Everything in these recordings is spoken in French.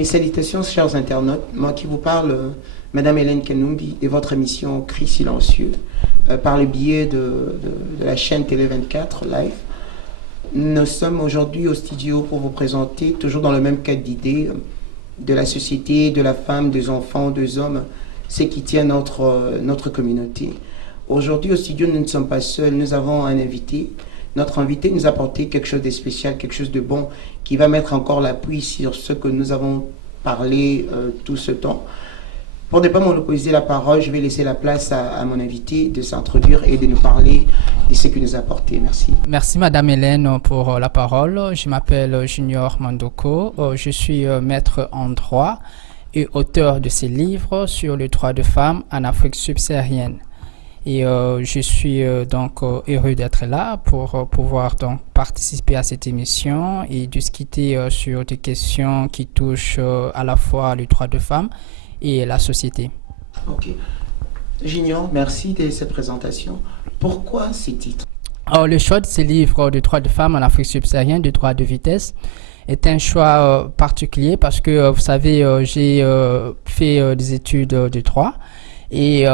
Mes salutations, chers internautes. Moi qui vous parle, Madame Hélène Kanumbi, de votre émission Cris silencieux, par le biais de la chaîne Télé 24 Live. Nous sommes aujourd'hui au studio pour vous présenter, toujours dans le même cadre d'idées, de la société, de la femme, des enfants, des hommes, ce qui tient notre communauté. Aujourd'hui au studio, nous ne sommes pas seuls, nous avons un invité. Notre invité nous a apporté quelque chose de spécial, quelque chose de bon, qui va mettre encore l'appui sur ce que nous avons parlé tout ce temps. Pour ne pas monopoliser la parole, je vais laisser la place à mon invité de s'introduire et de nous parler de ce qu'il nous a apporté. Merci. Merci Madame Hélène pour la parole. Je m'appelle Junior Mandoko. Je suis maître en droit et auteur de ces livres sur le droit de femmes en Afrique subsaharienne. Et je suis donc heureux d'être là pour pouvoir donc participer à cette émission et discuter sur des questions qui touchent à la fois le droit de femmes et la société. Ok. Junior, merci de cette présentation. Pourquoi ces titres? Alors, le choix de ces livres de droit de femmes en Afrique subsaharienne, de droit de vitesse, est un choix particulier parce que, vous savez, j'ai fait des études de droit et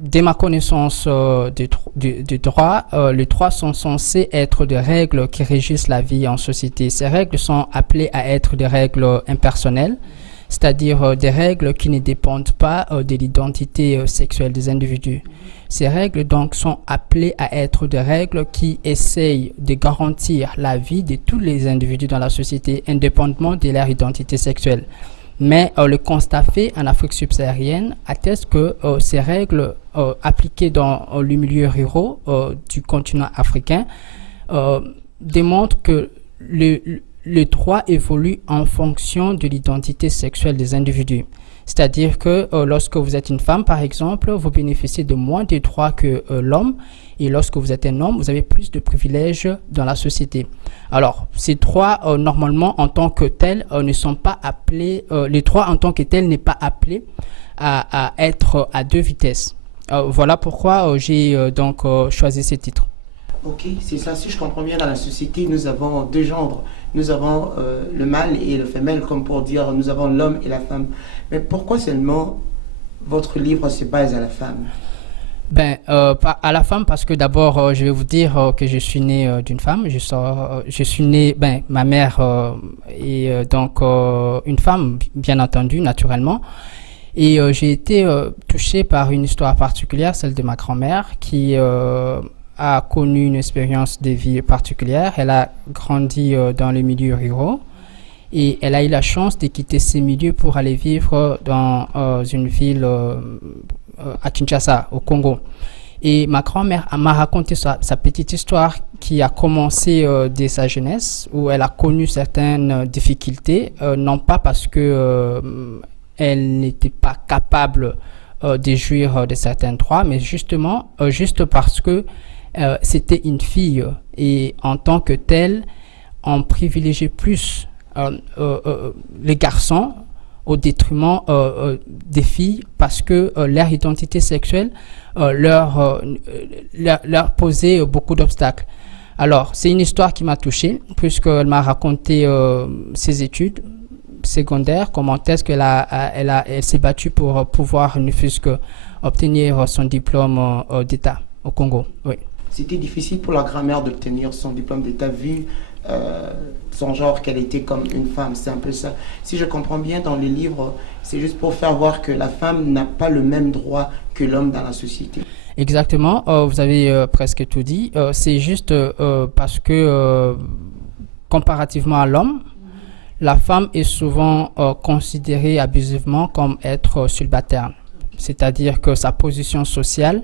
dès ma connaissance du droit, les droits sont censés être des règles qui régissent la vie en société. Ces règles sont appelées à être des règles impersonnelles, c'est-à-dire des règles qui ne dépendent pas de l'identité sexuelle des individus. Ces règles donc sont appelées à être des règles qui essayent de garantir la vie de tous les individus dans la société, indépendamment de leur identité sexuelle. Mais le constat fait en Afrique subsaharienne atteste que ces règles appliquées dans le milieu rural du continent africain démontrent que le droit évolue en fonction de l'identité sexuelle des individus. C'est-à-dire que lorsque vous êtes une femme, par exemple, vous bénéficiez de moins de droits que l'homme. Et lorsque vous êtes un homme, vous avez plus de privilèges dans la société. Alors, ces droits, normalement, en tant que tels, ne sont pas appelés... les droits en tant que tels n'est pas appelé à être à deux vitesses. Voilà pourquoi j'ai donc choisi ces titres. Ok, c'est ça. Si je comprends bien, dans la société, nous avons deux genres. Nous avons le mâle et le femelle, comme pour dire, nous avons l'homme et la femme. Mais pourquoi seulement votre livre se base à la femme? À la femme parce que d'abord, je vais vous dire que je suis né d'une femme. Je suis né, ma mère est donc une femme, bien entendu, naturellement. Et j'ai été touché par une histoire particulière, celle de ma grand-mère, qui a connu une expérience de vie particulière. Elle a grandi dans les milieux ruraux et elle a eu la chance de quitter ces milieux pour aller vivre dans une ville à Kinshasa, au Congo. Et ma grand-mère m'a raconté sa petite histoire qui a commencé dès sa jeunesse, où elle a connu certaines difficultés, non pas parce que elle n'était pas capable de jouir de certains droits, mais justement, juste parce que c'était une fille et en tant que telle, on privilégiait plus les garçons au détriment des filles parce que leur identité sexuelle leur posait beaucoup d'obstacles. Alors, c'est une histoire qui m'a touché puisqu'elle m'a raconté ses études secondaires, comment est-ce qu'elle s'est battue pour pouvoir ne fût-ce que obtenir son diplôme d'État au Congo. Oui. C'était difficile pour la grand-mère d'obtenir son diplôme d'État vu son genre, qu'elle était comme une femme. C'est un peu ça. Si je comprends bien dans les livres, c'est juste pour faire voir que la femme n'a pas le même droit que l'homme dans la société. Exactement. Vous avez presque tout dit. C'est juste parce que comparativement à l'homme, la femme est souvent considérée abusivement comme être subalterne. C'est-à-dire que sa position sociale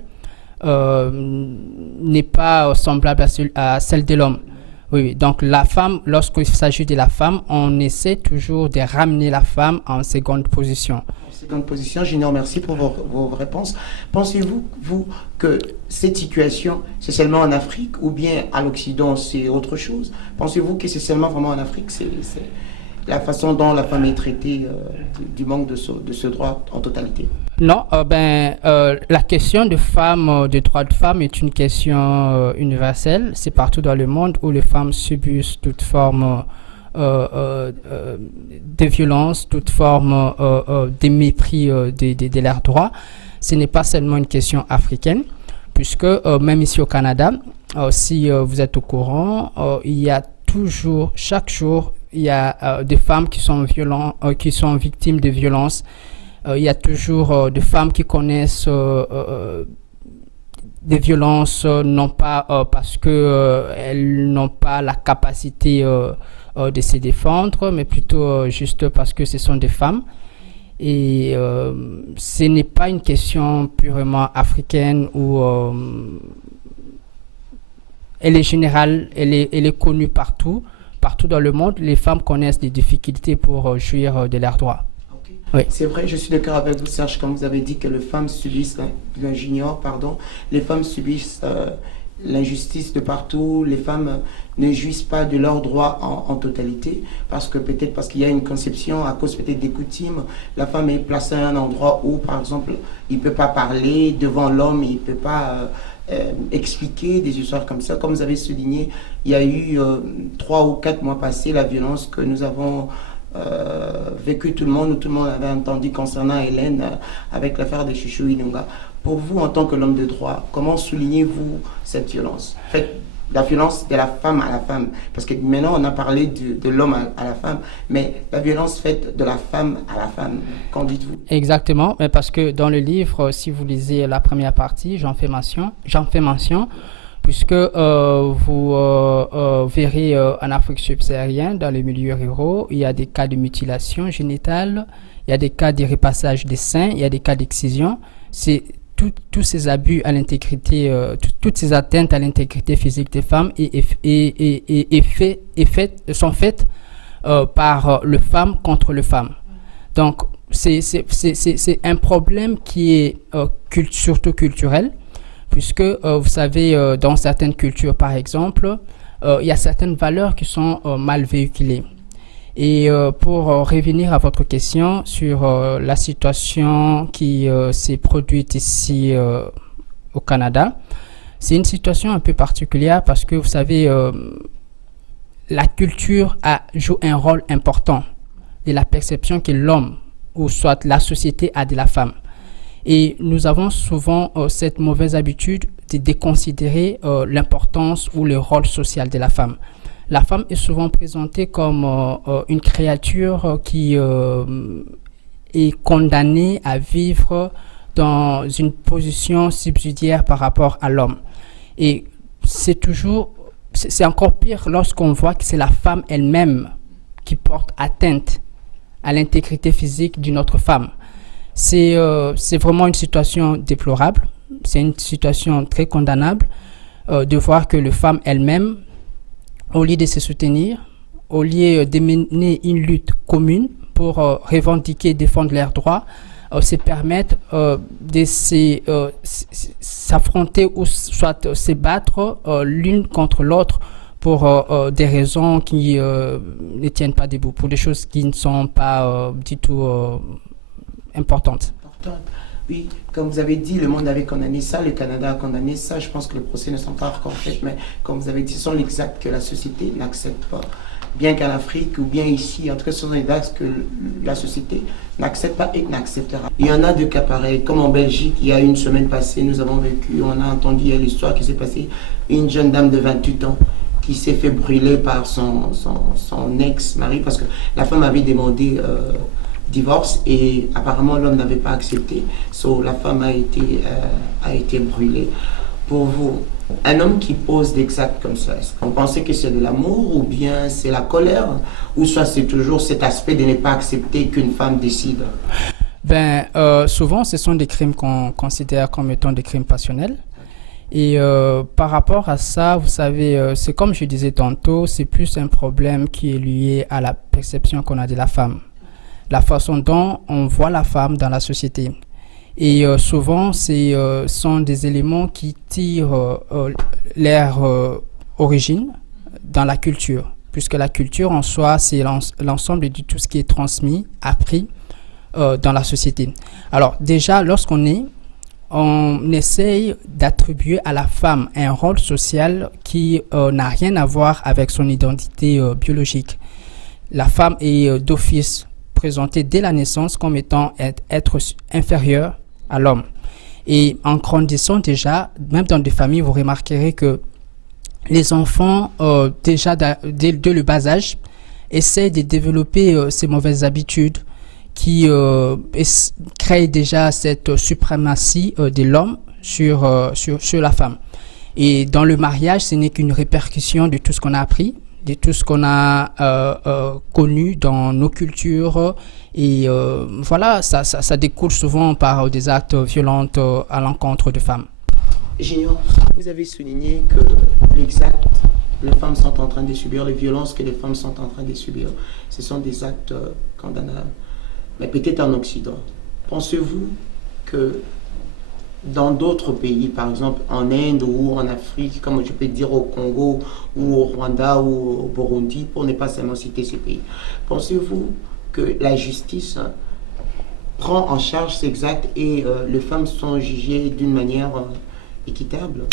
n'est pas semblable à celle de l'homme. Oui, donc la femme, lorsqu'il s'agit de la femme, on essaie toujours de ramener la femme en seconde position. En seconde position, Junior, merci pour vos réponses. Pensez-vous, vous, que cette situation, c'est seulement en Afrique ou bien à l'Occident, c'est autre chose? Pensez-vous que c'est seulement vraiment en Afrique? C'est la façon dont la femme est traitée du manque de ce droit en totalité? Non, la question de femmes, des droits de femmes est une question universelle. C'est partout dans le monde où les femmes subissent toute forme de violence, toute forme de mépris de leurs droits. Ce n'est pas seulement une question africaine, puisque même ici au Canada, si vous êtes au courant, il y a toujours, chaque jour, il y a des femmes qui sont qui sont victimes de violences. Il y a toujours des femmes qui connaissent des violences, non pas parce qu'elles n'ont pas la capacité de se défendre, mais plutôt juste parce que ce sont des femmes. Et ce n'est pas une question purement africaine où elle est générale, elle est connue partout dans le monde. Les femmes connaissent des difficultés pour jouir de leurs droits. Okay. Oui. C'est vrai, je suis d'accord avec vous, Serge, quand vous avez dit que les femmes subissent, les femmes subissent l'injustice de partout, les femmes ne jouissent pas de leurs droits en totalité, parce qu'il y a une conception, à cause peut-être des coutumes, la femme est placée à un endroit où, par exemple, il ne peut pas parler devant l'homme, il ne peut pas expliquer des histoires comme ça. Comme vous avez souligné, il y a eu 3 ou 4 mois passés, la violence que nous avons vécu tout le monde avait entendu concernant Hélène avec l'affaire de Chouchou Ilunga. Pour vous, en tant que l'homme de droit, comment soulignez-vous cette violence? Faites la violence de la femme à la femme, parce que maintenant on a parlé de l'homme à la femme, mais la violence faite de la femme à la femme, qu'en dites-vous? Exactement, mais parce que dans le livre, si vous lisez la première partie, j'en fais mention, puisque vous verrez en Afrique subsaharienne, dans les milieux ruraux, il y a des cas de mutilation génitale, il y a des cas de repassage des seins, il y a des cas d'excision. C'est tous ces abus à l'intégrité, toutes ces atteintes à l'intégrité physique des femmes sont faites par le femme contre le femme. Donc, c'est un problème qui est surtout culturel, puisque vous savez, dans certaines cultures, par exemple, il y a certaines valeurs qui sont mal véhiculées. Et pour revenir à votre question sur la situation qui s'est produite ici au Canada, c'est une situation un peu particulière parce que vous savez, la culture joue un rôle important de la perception que l'homme ou soit la société a de la femme. Et nous avons souvent cette mauvaise habitude de déconsidérer l'importance ou le rôle social de la femme. La femme est souvent présentée comme une créature qui est condamnée à vivre dans une position subsidiaire par rapport à l'homme. Et c'est encore pire lorsqu'on voit que c'est la femme elle-même qui porte atteinte à l'intégrité physique d'une autre femme. C'est vraiment une situation déplorable, c'est une situation très condamnable de voir que les femmes elles-mêmes, au lieu de se soutenir, au lieu de mener une lutte commune pour revendiquer et défendre leurs droits, se permettent de s'affronter ou soit se battre l'une contre l'autre pour des raisons qui ne tiennent pas debout, pour des choses qui ne sont pas du tout importantes. Oui, comme vous avez dit, le monde avait condamné ça, le Canada a condamné ça. Je pense que les procès ne sont pas encore faits, mais comme vous avez dit, ce sont les actes que la société n'accepte pas. Bien qu'en Afrique ou bien ici, en tout cas, ce sont des actes que la société n'accepte pas et n'acceptera. Il y en a de cas pareils, comme en Belgique, il y a une semaine passée, nous avons vécu, on a entendu l'histoire qui s'est passée, une jeune dame de 28 ans qui s'est fait brûler par son ex-mari parce que la femme avait demandé divorce et apparemment l'homme n'avait pas accepté. La femme a été brûlée. Pour vous, un homme qui pose des actes comme ça, est-ce qu'on pensait que c'est de l'amour ou bien c'est la colère ou soit c'est toujours cet aspect de ne pas accepter qu'une femme décide? Souvent, ce sont des crimes qu'on considère comme étant des crimes passionnels. Et par rapport à ça, vous savez, c'est comme je disais tantôt, c'est plus un problème qui est lié à la perception qu'on a de la femme. La façon dont on voit la femme dans la société. Et souvent, ce sont des éléments qui tirent leur origine dans la culture, puisque la culture en soi, c'est l'ensemble de tout ce qui est transmis, appris dans la société. Alors déjà, on essaye d'attribuer à la femme un rôle social qui n'a rien à voir avec son identité biologique. la femme est d'office présentée dès la naissance comme étant être inférieur à l'homme. Et en grandissant déjà, même dans des familles, vous remarquerez que les enfants, déjà dès le bas âge, essaient de développer ces mauvaises habitudes qui créent déjà cette suprématie de l'homme sur la femme. Et dans le mariage, ce n'est qu'une répercussion de tout ce qu'on a appris, de tout ce qu'on a connu dans nos cultures. Et voilà, ça découle souvent par des actes violents à l'encontre de femmes. Junior, vous avez souligné que les femmes sont en train de subir, les violences que les femmes sont en train de subir, ce sont des actes condamnables. Mais peut-être en Occident. Pensez-vous que dans d'autres pays, par exemple en Inde ou en Afrique, comme je peux dire au Congo ou au Rwanda ou au Burundi, pour ne pas seulement citer ces pays, pensez-vous que la justice prend en charge ces actes et les femmes sont jugées d'une manière équitable?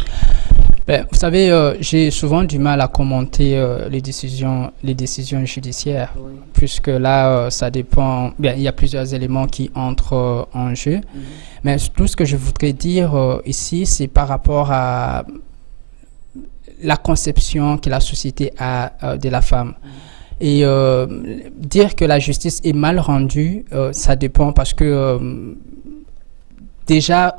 Vous savez, j'ai souvent du mal à commenter les décisions judiciaires, oui. Puisque là, ça dépend. Bien, il y a plusieurs éléments qui entrent en jeu. Mais tout ce que je voudrais dire ici, c'est par rapport à la conception que la société a de la femme. Et dire que la justice est mal rendue, ça dépend parce que déjà,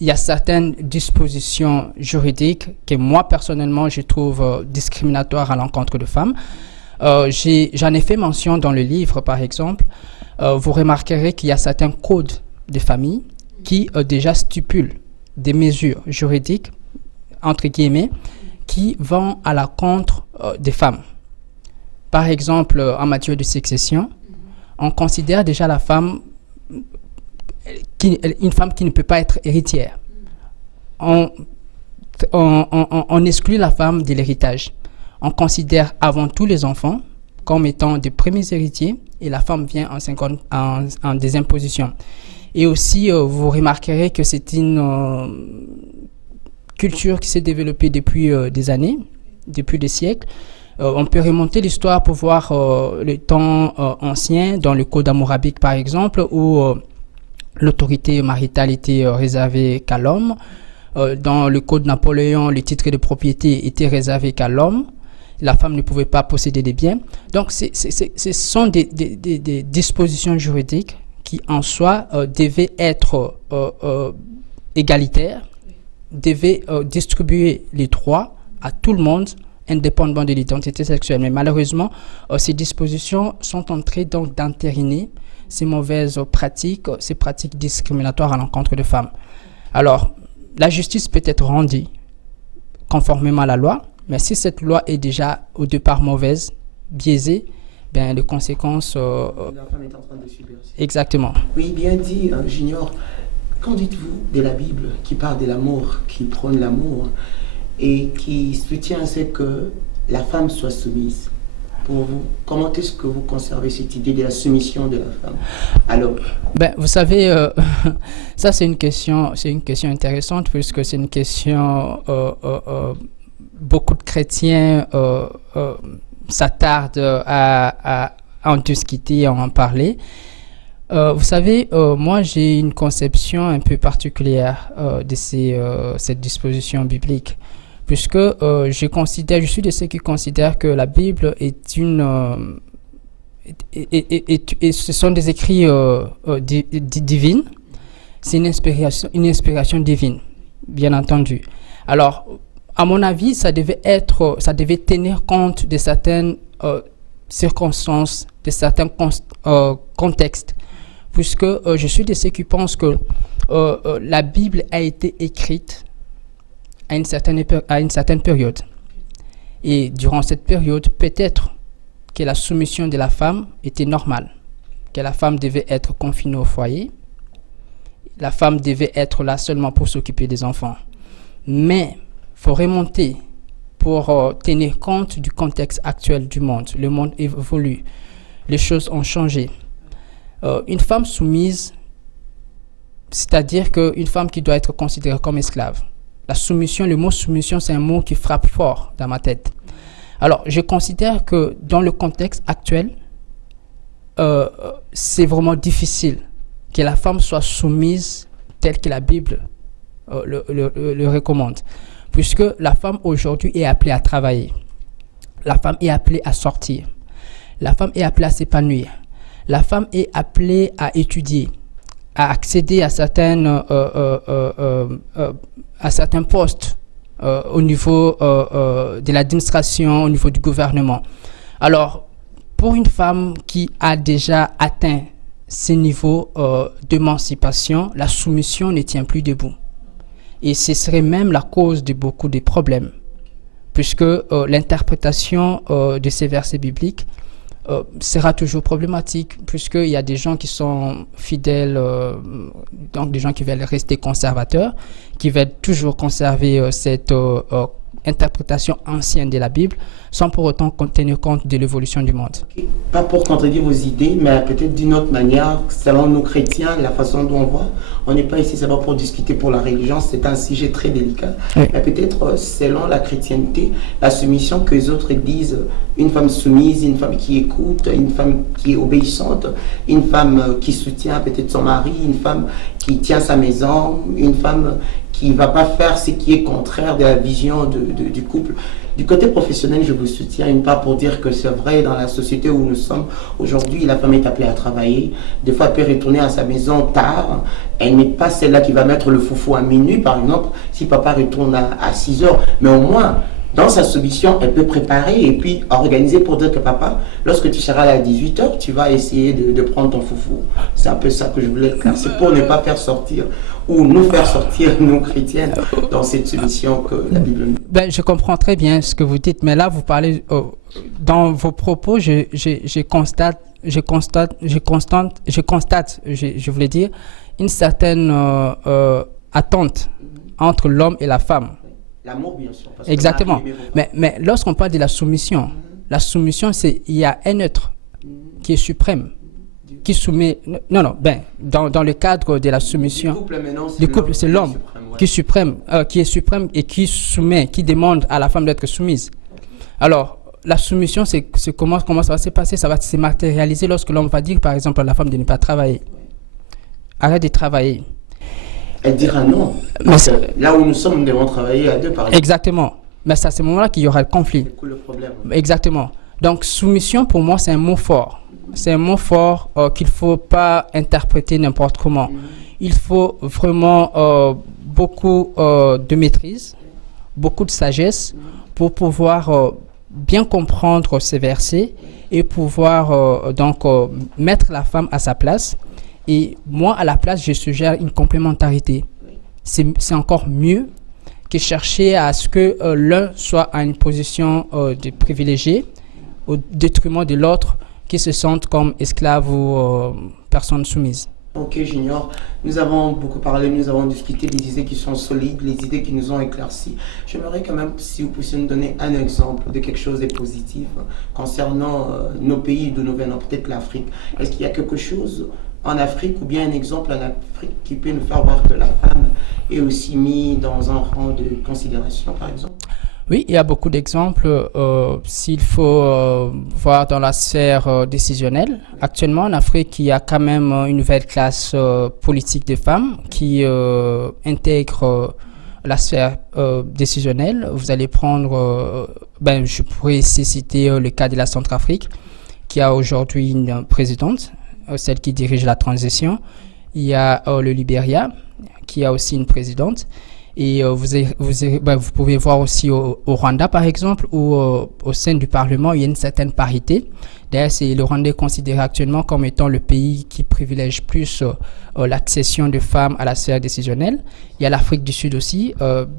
il y a certaines dispositions juridiques que moi, personnellement, je trouve discriminatoires à l'encontre de femmes. J'en ai fait mention dans le livre, par exemple. Vous remarquerez qu'il y a certains codes de famille qui déjà stipulent des mesures juridiques, entre guillemets, qui vont à l'encontre des femmes. Par exemple, en matière de succession, on considère déjà la femme une femme qui ne peut pas être héritière. On exclut la femme de l'héritage. On considère avant tout les enfants comme étant des premiers héritiers et la femme vient en deuxième position. Et aussi, vous remarquerez que c'est une culture qui s'est développée depuis des années, depuis des siècles. On peut remonter l'histoire pour voir les temps anciens, dans le Code hammurabique par exemple, où l'autorité maritale était réservée qu'à l'homme. Dans le Code Napoléon, le titre de propriété était réservé qu'à l'homme. La femme ne pouvait pas posséder des biens. Donc, ce sont des dispositions juridiques qui, en soi, devaient être égalitaires, devaient distribuer les droits à tout le monde, indépendamment de l'identité sexuelle. Mais malheureusement, ces dispositions sont en train donc d'entériner ces mauvaises pratiques, ces pratiques discriminatoires à l'encontre de femmes. Alors, la justice peut être rendue conformément à la loi, mais si cette loi est déjà au départ mauvaise, biaisée, ben les conséquences... la femme est en train de subir aussi. Exactement. Oui, bien dit, Junior. Qu'en dites-vous de la Bible qui parle de l'amour, qui prône l'amour et qui soutient à ce que la femme soit soumise? Pour vous, comment est-ce que vous conservez cette idée de la soumission de la femme à l'homme? Vous savez, ça c'est une question intéressante puisque c'est une question beaucoup de chrétiens s'attardent à en discuter, à en parler. Vous savez, moi j'ai une conception un peu particulière de cette disposition biblique. Puisque je suis de ceux qui considèrent que la Bible est et ce sont des écrits divines, c'est une inspiration divine, bien entendu. Alors, à mon avis, ça devait tenir compte de certaines circonstances, de certains contextes, puisque je suis de ceux qui pensent que la Bible a été écrite à une certaine période. Et durant cette période, peut-être que la soumission de la femme était normale, que la femme devait être confinée au foyer, la femme devait être là seulement pour s'occuper des enfants. Mais il faut remonter pour tenir compte du contexte actuel du monde. Le monde évolue, les choses ont changé. Une femme soumise, c'est-à-dire qu'une femme qui doit être considérée comme esclave. La soumission, le mot soumission, c'est un mot qui frappe fort dans ma tête. Alors, je considère que dans le contexte actuel, c'est vraiment difficile que la femme soit soumise telle que la Bible le recommande. Puisque la femme aujourd'hui est appelée à travailler. La femme est appelée à sortir. La femme est appelée à s'épanouir. La femme est appelée à étudier, à accéder à certains postes au niveau de l'administration, au niveau du gouvernement. Alors, pour une femme qui a déjà atteint ces niveaux d'émancipation, la soumission ne tient plus debout. Et ce serait même la cause de beaucoup de problèmes, puisque l'interprétation de ces versets bibliques sera toujours problématique, puisqu'il y a des gens qui sont fidèles, donc des gens qui veulent rester conservateurs, qui veulent toujours conserver cette interprétation ancienne de la Bible, sans pour autant tenir compte de l'évolution du monde. Pas pour contredire vos idées, mais peut-être d'une autre manière, selon nous chrétiens, la façon dont on voit, on n'est pas ici seulement pour discuter pour la religion, c'est un sujet très délicat. Oui. Mais peut-être selon la chrétienté, la soumission que les autres disent, une femme soumise, une femme qui écoute, une femme qui est obéissante, une femme qui soutient peut-être son mari, une femme qui tient sa maison, une femme qui ne va pas faire ce qui est contraire de la vision du couple. Du côté professionnel, je vous soutiens une part pour dire que c'est vrai dans la société où nous sommes. Aujourd'hui, la femme est appelée à travailler. Des fois, elle peut retourner à sa maison tard. Elle n'est pas celle-là qui va mettre le foufou à minuit, par exemple, si papa retourne à 6 heures. Mais au moins, dans sa soumission, elle peut préparer et puis organiser pour dire que papa, lorsque tu seras là à 18 heures, tu vas essayer de prendre ton foufou. C'est un peu ça que je voulais faire. C'est pour ne pas faire sortir ou nous faire sortir, nous chrétiennes, dans cette soumission que la Bible nous dit. Ben, je comprends très bien ce que vous dites, mais là, vous parlez, dans vos propos, je voulais dire, une certaine attente entre l'homme et la femme. L'amour, bien sûr. Parce exactement. Mais lorsqu'on parle de la soumission, c'est il y a un être qui est suprême, qui soumet. Non, dans le cadre de la soumission du couple, c'est l'homme qui est suprême, et qui soumet, qui demande à la femme d'être soumise. Alors, la soumission, c'est comment ça va se passer? Ça va se matérialiser lorsque l'homme va dire, par exemple, à la femme de ne pas travailler. Arrête de travailler. Elle dira non. Là où nous sommes, nous devons travailler à deux, par exemple. Exactement. Mais c'est à ce moment-là qu'il y aura le conflit. C'est le problème. Exactement. Donc, soumission, pour moi, c'est un mot fort. C'est un mot fort qu'il ne faut pas interpréter n'importe comment. Il faut vraiment beaucoup de maîtrise, beaucoup de sagesse pour pouvoir bien comprendre ces versets et pouvoir mettre la femme à sa place. Et moi, à la place, je suggère une complémentarité. C'est encore mieux que chercher à ce que l'un soit à une position de privilégié au détriment de l'autre qui se sente comme esclave ou personne soumise. Ok, Junior. Nous avons beaucoup parlé, nous avons discuté des idées qui sont solides, les idées qui nous ont éclaircies. J'aimerais quand même, si vous pouviez nous donner un exemple de quelque chose de positif concernant nos pays d'où nous venons, peut-être l'Afrique. Est-ce qu'il y a quelque chose en Afrique ou bien un exemple en Afrique qui peut nous faire voir que la femme est aussi mise dans un rang de considération, par exemple? Oui, il y a beaucoup d'exemples. S'il faut voir dans la sphère décisionnelle, actuellement en Afrique, il y a quand même une nouvelle classe politique des femmes qui intègre la sphère décisionnelle. Vous allez prendre, je pourrais ici citer le cas de la Centrafrique, qui a aujourd'hui une présidente, celle qui dirige la transition. Il y a le Libéria, qui a aussi une présidente. Et vous pouvez voir aussi au Rwanda, par exemple, où au sein du Parlement, il y a une certaine parité. D'ailleurs, le Rwanda est considéré actuellement comme étant le pays qui privilège plus l'accession de femmes à la sphère décisionnelle. Il y a l'Afrique du Sud aussi.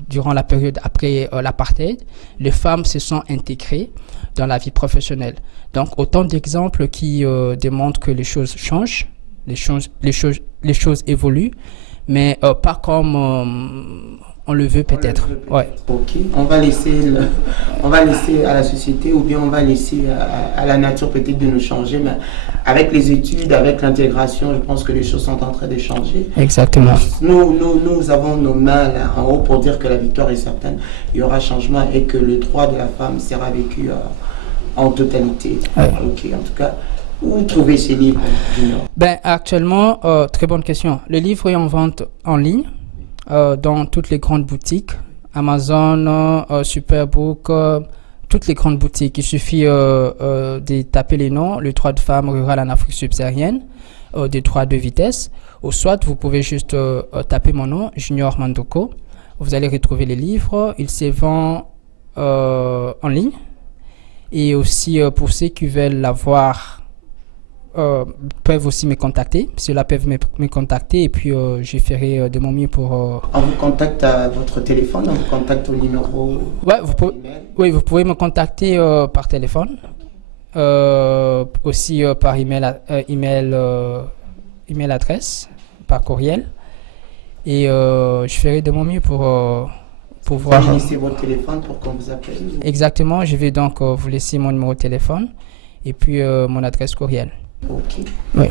Durant la période après l'apartheid, les femmes se sont intégrées dans la vie professionnelle. Donc, autant d'exemples qui démontrent que les choses changent, les choses évoluent. mais pas comme on le veut peut-être. Ouais. Ok, on va laisser à la société ou bien on va laisser à la nature peut-être de nous changer, mais avec les études, avec l'intégration, je pense que les choses sont en train de changer. Exactement. Nous avons nos mains là en haut pour dire que la victoire est certaine, il y aura changement et que le droit de la femme sera vécu en totalité. Ouais. Ok, en tout cas, où trouver ces livres, Junior? Ben, actuellement, très bonne question. Le livre est en vente en ligne dans toutes les grandes boutiques, Amazon, Superbook, toutes les grandes boutiques. Il suffit de taper les noms, le droit de femme rurale en Afrique subsaharienne, des droits de vitesse, ou soit vous pouvez juste taper mon nom, Junior Mandoko. Vous allez retrouver les livres. Il se vend en ligne. Et aussi, pour ceux qui veulent l'avoir, peuvent aussi me contacter. Ceux-là peuvent me contacter et puis je ferai de mon mieux pour... On vous contacte à votre téléphone, on vous contacte au numéro... Ouais, vous pouvez me contacter par téléphone, aussi par email adresse, par courriel. Et je ferai de mon mieux pour voir... Vous laissez votre téléphone pour qu'on vous appelle. Exactement, je vais donc vous laisser mon numéro de téléphone et puis mon adresse courriel. Ok. Oui.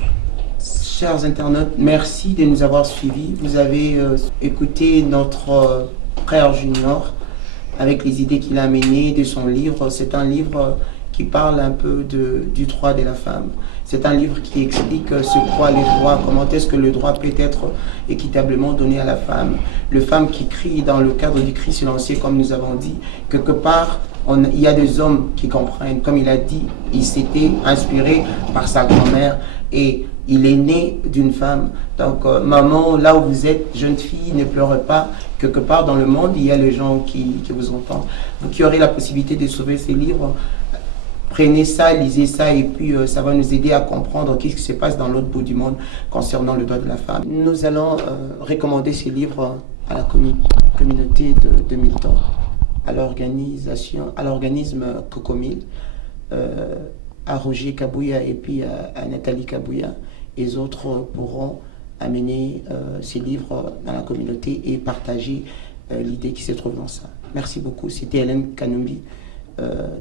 Chers internautes, merci de nous avoir suivis. Vous avez écouté notre frère Junior avec les idées qu'il a amenées de son livre. C'est un livre qui parle un peu du droit de la femme. C'est un livre qui explique ce qu'est le droit, comment est-ce que le droit peut être équitablement donné à la femme. Le femme qui crie dans le cadre du cri silencieux, comme nous avons dit, quelque part, il y a des hommes qui comprennent. Comme il a dit, il s'était inspiré par sa grand-mère et il est né d'une femme. Donc, maman, là où vous êtes, jeune fille, ne pleurez pas. Quelque part dans le monde, il y a les gens qui vous entendent. Vous qui aurez la possibilité de sauver ces livres, prenez ça, lisez ça et puis ça va nous aider à comprendre qu'est-ce qui se passe dans l'autre bout du monde concernant le droit de la femme. Nous allons recommander ces livres à la communauté de Milton, à l'organisme Cocomil, à Roger Kabouya et puis à Nathalie Kabouya. Et les autres pourront amener ces livres dans la communauté et partager l'idée qui se trouve dans ça. Merci beaucoup. C'était Hélène Kanumbi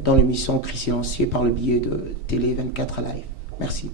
dans l'émission Cri Silencieux par le biais de Télé 24 Live. Merci.